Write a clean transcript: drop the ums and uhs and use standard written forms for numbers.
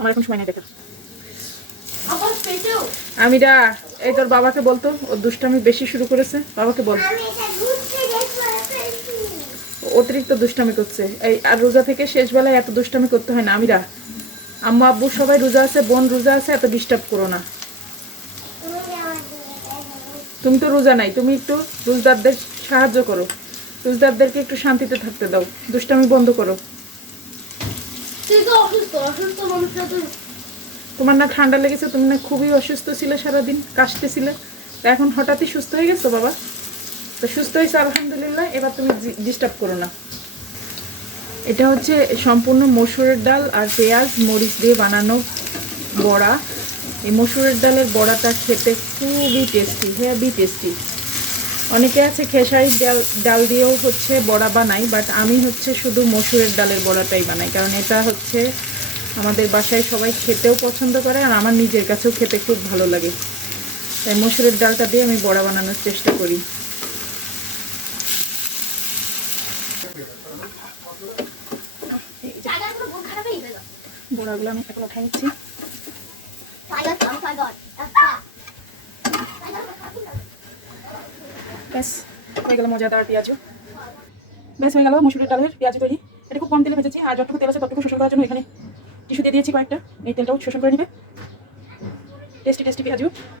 আমার এখন সময় নেই দেখা। আমিরা এই তোর বাবাকে বলতো, ওর দুষ্টামি বেশি শুরু করেছে, বাবাকে বল। অতিরিক্ত দুষ্টামি করছে এই, আর রোজা থেকে শেষ বেলায় এত দুষ্টামি করতে হয় না। আমিরা আম্মু আব্বু সবাই রোজা আছে, বোন রোজা আছে, এত ডিস্টার্ব করো না। তুমি তো রোজা নাই, তুমি একটু রোজদারদের সাহায্য করো, রোজদারদেরকে একটু শান্তিতে থাকতে দাও, দুষ্টামি বন্ধ করো। তোমার না ঠান্ডা লেগেছে, তুমি না খুবই অসুস্থ ছিলে, সারাদিন কাশতেছিলে, তা এখন হঠাৎই সুস্থ হয়ে গেছো বাবা। তো সুস্থ হয়েছে আলহামদুলিল্লাহ, এবার তুমি ডিস্টার্ব করো না। এটা হচ্ছে সম্পূর্ণ মসুরের ডাল আর পেঁয়াজ মরিচ দিয়ে বানানো বড়া। এই মসুরের ডালের বড়াটা খেতে খুবই টেস্টি, হেভি টেস্টি। অনেকে আছে খেসারির ডাল দিয়েও হচ্ছে বড়া বানাই, বাট আমি হচ্ছে শুধু মসুরের ডালের বড়াটাই বানাই, কারণ এটা হচ্ছে আমাদের বাসায় সবাই খেতেও পছন্দ করে আর আমার নিজের কাছেও খেতে খুব ভালো লাগে, তাই মসুরের ডালটা দিয়ে আমি বড়া বানানোর চেষ্টা করি। বড়াগুলো আমি এখন উঠাই নিচ্ছি। ব্যাস হয়ে গেল মজাদার পেঁয়াজু, ব্যাস হয়ে গেল মসুরের ডালের পেঁয়াজু তৈরি। এটা খুব কম তেলে ভেজেছি, আর যতটুকু তেল আছে ততটুকু শোষণ করার জন্য এখানে টিস্যু দিয়ে দিয়েছি কয়েকটা, এই তেলটাও শোষণ করে নিবে। টেস্টি টেস্টি পেঁয়াজু।